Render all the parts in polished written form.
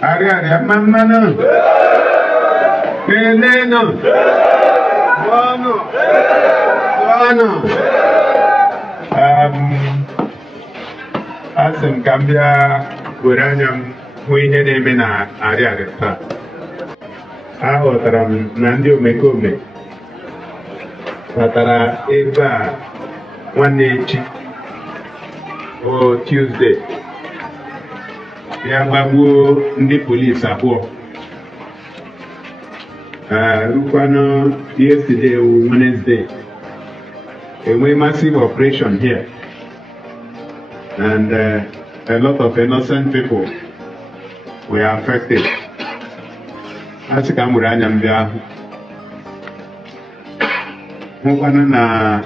Ariaria mamano. Peleno. Buono. Asem Gambia Uranium Winnie Mena Ariaria. Ahotaram Nandio Mekome. Tatara Eva 180 or Tuesday. Yababu ndi police apo. Rupano yesterday or Wednesday. A massive operation here. And a lot of innocent people were affected. As a Camuranian Bia Mukana,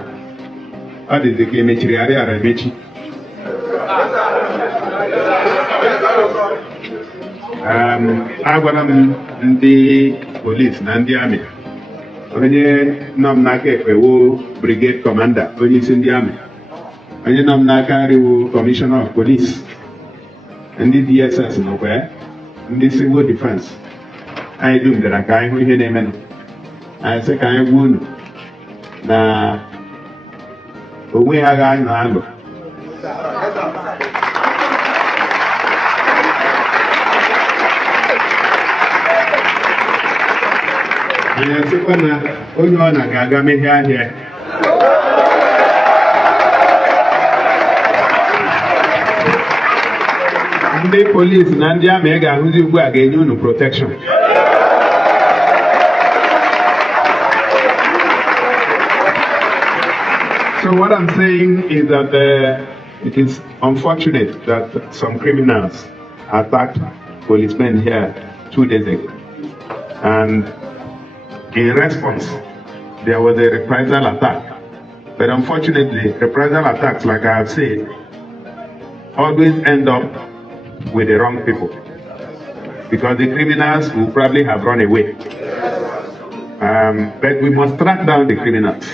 what is the game? Agwanam the police and the army. Onye nam nake wo brigade commander, onye in the army. Onye nam naka wo commissioner of police. And the DSS nowhere. And the civil defense. I do the Rakai who hear them. I say, I wound. Na we are going to the police Nandia Mega who's you again you protection. So what I'm saying is that it is unfortunate that some criminals attacked policemen here 2 days ago. And in response, there was a reprisal attack. But unfortunately, reprisal attacks, like I have said, always end up with the wrong people. Because the criminals will probably have run away. But we must track down the criminals.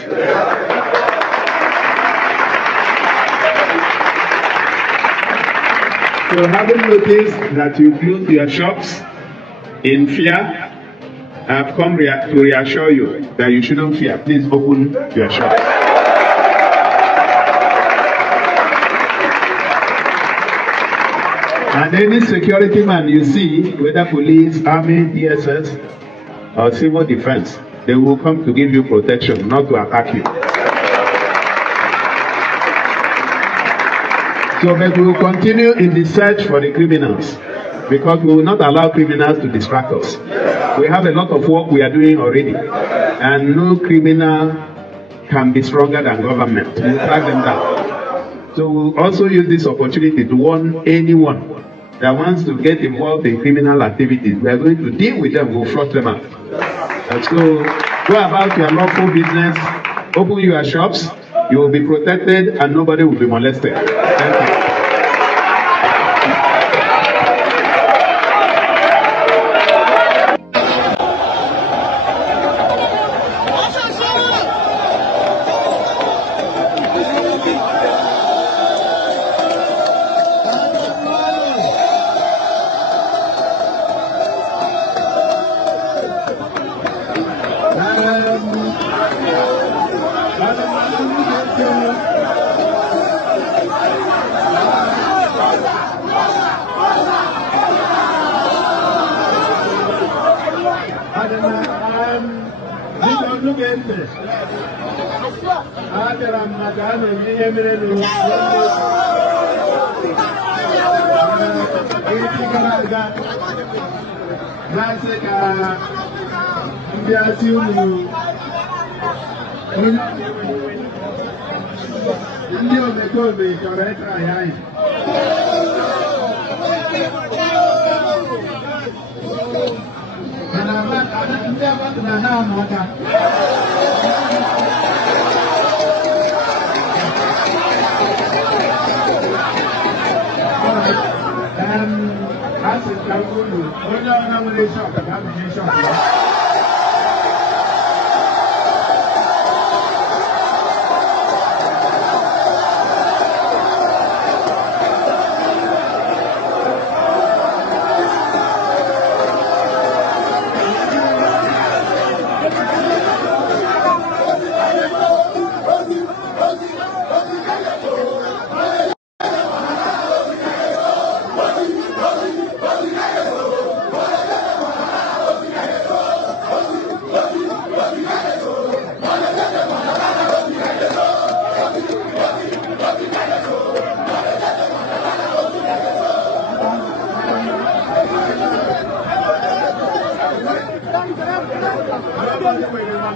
So having noticed that you close your shops in fear, I've come to reassure you that you shouldn't fear. Please open your shop. And any security man you see, whether police, army, DSS, or civil defense, they will come to give you protection, not to attack you. So but we will continue in the search for the criminals because we will not allow criminals to distract us. We have a lot of work we are doing already and no criminal can be stronger than government. We will track them down. So we will also use this opportunity to warn anyone that wants to get involved in criminal activities. We are going to deal with them, we will flush them out. And so go about your lawful business, open your shops, you will be protected and nobody will be molested. Thank you.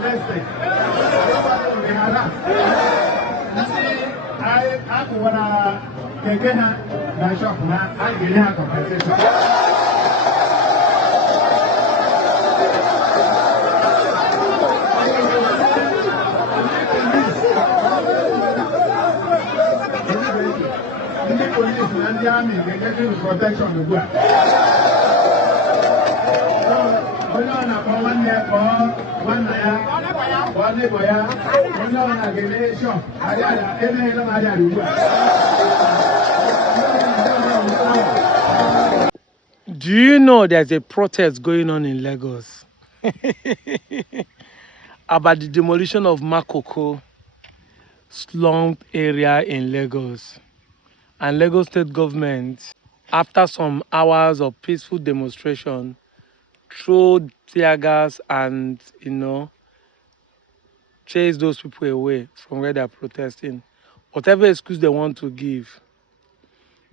molested. Nobody will be harassed. You see, I wanna get na shop now. I get her compensation. Police and the army, they get you protection to go. Do you know there's a protest going on in Lagos about the demolition of Makoko slum area in Lagos? And Lagos state government, after some hours of peaceful demonstration, threw tear gas and, chase those people away from where they're protesting. Whatever excuse they want to give.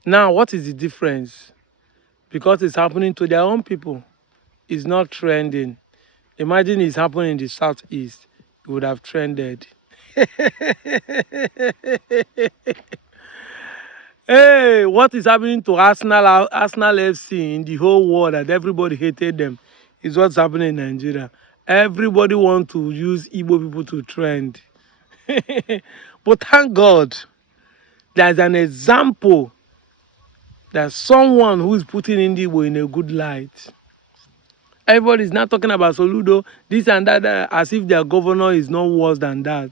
Now, what is the difference? Because it's happening to their own people. It's not trending. Imagine it's happening in the southeast. It would have trended. Hey, what is happening to Arsenal FC in the whole world that everybody hated them is what's happening in Nigeria. Everybody wants to use Igbo people to trend. But thank God, there's an example that someone who is putting Igbo in a good light. Everybody is not talking about Soludo, this and that, as if their governor is not worse than that.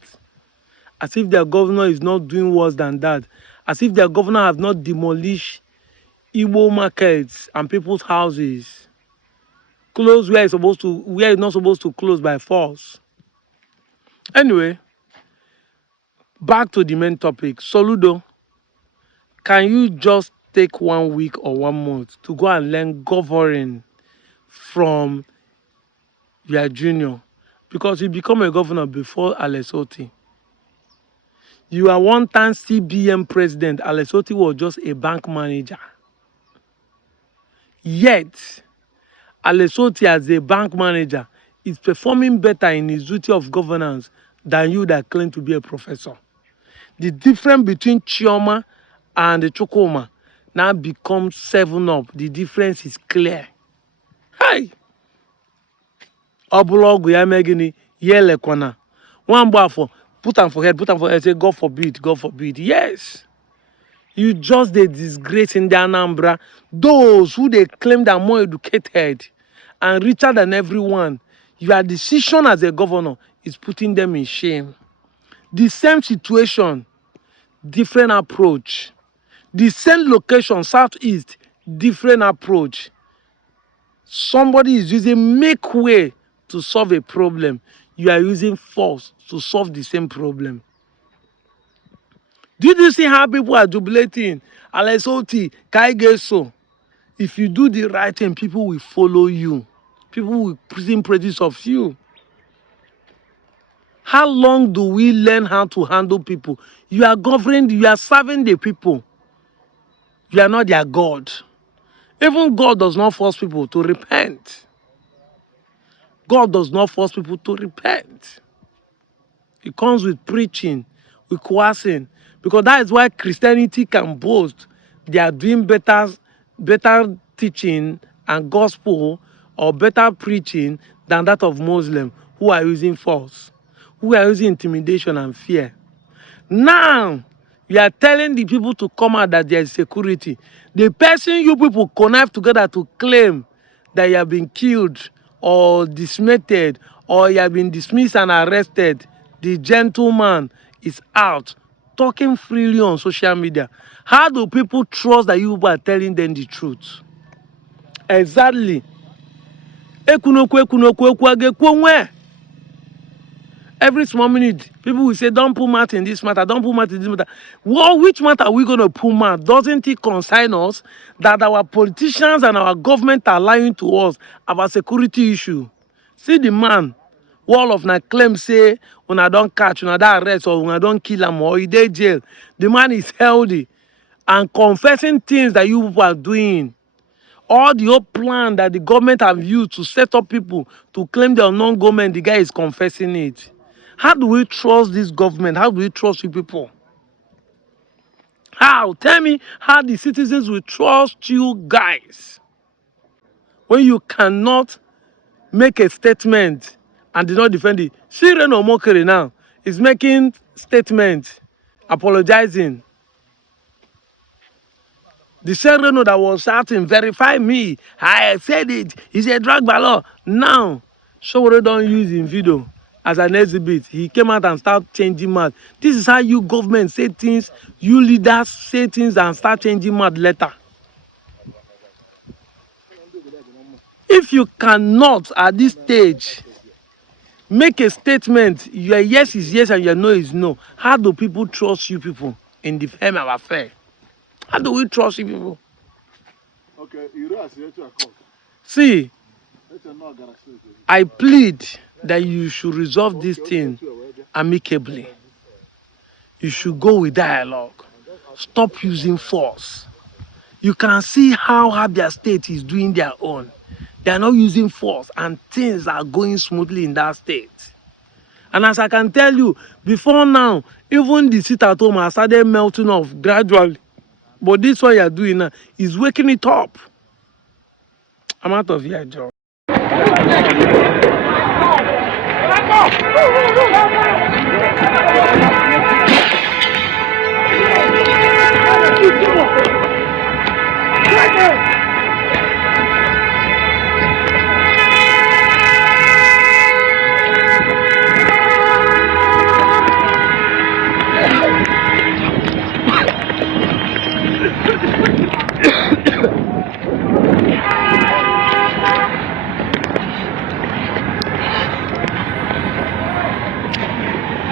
As if their governor is not doing worse than that. As if their governor have not demolished Igbo markets and people's houses. Close where it's not supposed to close by force. Anyway, back to the main topic. Soludo, can you just take 1 week or 1 month to go and learn governing from your junior? Because you become a governor before Otti. You are one-time CBN president. Otti was just a bank manager. Yet, Otti as a bank manager is performing better in his duty of governance than you that claim to be a professor. The difference between Chioma and the Chioma now becomes 7 up. The difference is clear. Hi! Obulogu ya megini yele kwana. One bar for put on for head, say God forbid, God forbid. Yes. You just the disgrace in the Anambra. Those who they claim they are more educated and richer than everyone, your decision as a governor is putting them in shame. The same situation, different approach. The same location, southeast, different approach. Somebody is using make way to solve a problem. You are using force to solve the same problem. Did you see how people are jubilating? Otti, Kaigeso. If you do the right thing, people will follow you. People will sing praises of you. How long do we learn how to handle people? You are governing, you are serving the people. You are not their God. Even God does not force people to repent. God does not force people to repent. It comes with preaching, with coercing. Because that is why Christianity can boast they are doing better teaching and gospel or better preaching than that of Muslims who are using force, who are using intimidation and fear. Now, you are telling the people to come out that there is security. The person you people connive together to claim that you have been killed or dismissed or you have been dismissed and arrested, the gentleman is out talking freely on social media. How do people trust that you people are telling them the truth? Exactly. Every small minute, people will say, don't put mouth in this matter, don't put mouth in this matter. Well, which matter are we going to put mouth? Doesn't it concern us that our politicians and our government are lying to us about security issue? See the man, wall of na claim say, when I don't catch, when I don't arrest, or when I don't kill him, or he dey jail. The man is healthy and confessing things that you people are doing. All the whole plan that the government have used to set up people to claim they are non-government, the guy is confessing it. How do we trust this government? How do we trust you people? How? Tell me how the citizens will trust you guys when you cannot make a statement and did not defend it. Shire no Mokere now is making statement, apologizing. The Sereno that was shouting, verify me, I said it, he's a drug baller. Now, Showore don't use in video as an exhibit. He came out and started changing mad. This is how you government say things, you leaders say things and start changing mad later. If you cannot at this stage make a statement, your yes is yes and your no is no, how do people trust you people in the firm of affair? How do we trust you people? Okay, you are to a court. See, I plead that you should resolve this thing amicably. You should go with dialogue. Stop using force. You can see how Abia State is doing their own. They are not using force and things are going smoothly in that state. And as I can tell you, before now, even the seat at home has started melting off gradually. But this one you are doing now is waking it up. I'm out of here, Joe.